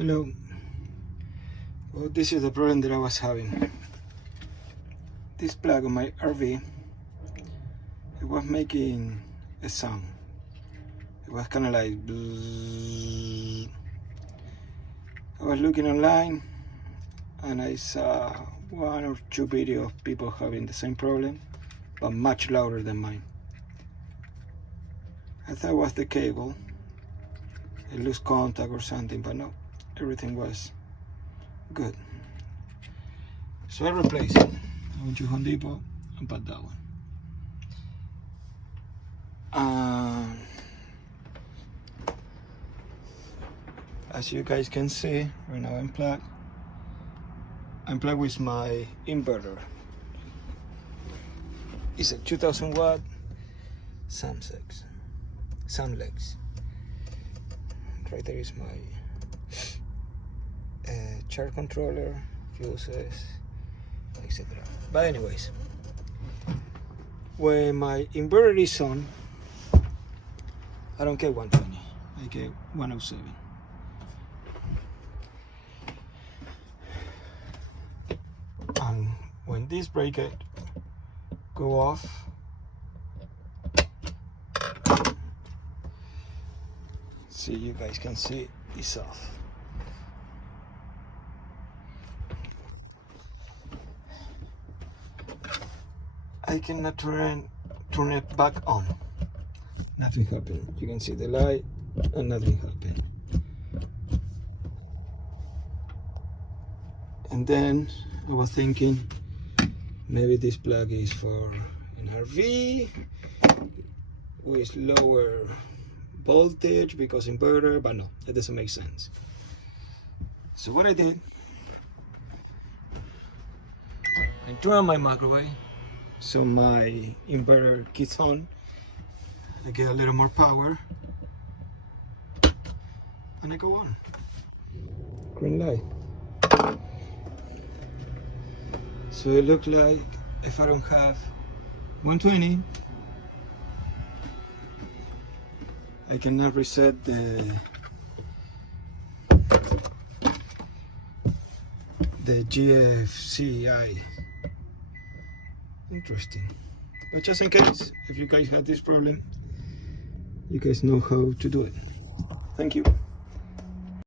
Hello. Well, this is the problem that I was having. This plug on my RV, it was making a sound. It was kind of like bzzz. I was looking online and I saw one or two videos of people having the same problem, but much louder than mine. I thought it was the cable, it lost contact or something, but no, everything was good. So I replaced it. I went to Home Depot and bought that one. As you guys can see, right now I'm plugged with my inverter. It's a 2000 watt Samlex. Right there is my charge controller, fuses, etc. But anyways, when my inverter is on, I don't get 120, I get 107. And when this breaker go off, see, you guys can see it's off. I cannot turn it back on. Nothing happened. You can see the light and nothing happened. And then I was thinking maybe this plug is for an RV with lower voltage because inverter, but no, that doesn't make sense. So what I did, I turned on my microwave so my inverter kicks on. I get a little more power and I go on. Green light. So it looks like if I don't have 120, I cannot reset the GFCI. Interesting. But just in case, if you guys have this problem, you guys know how to do it. Thank you.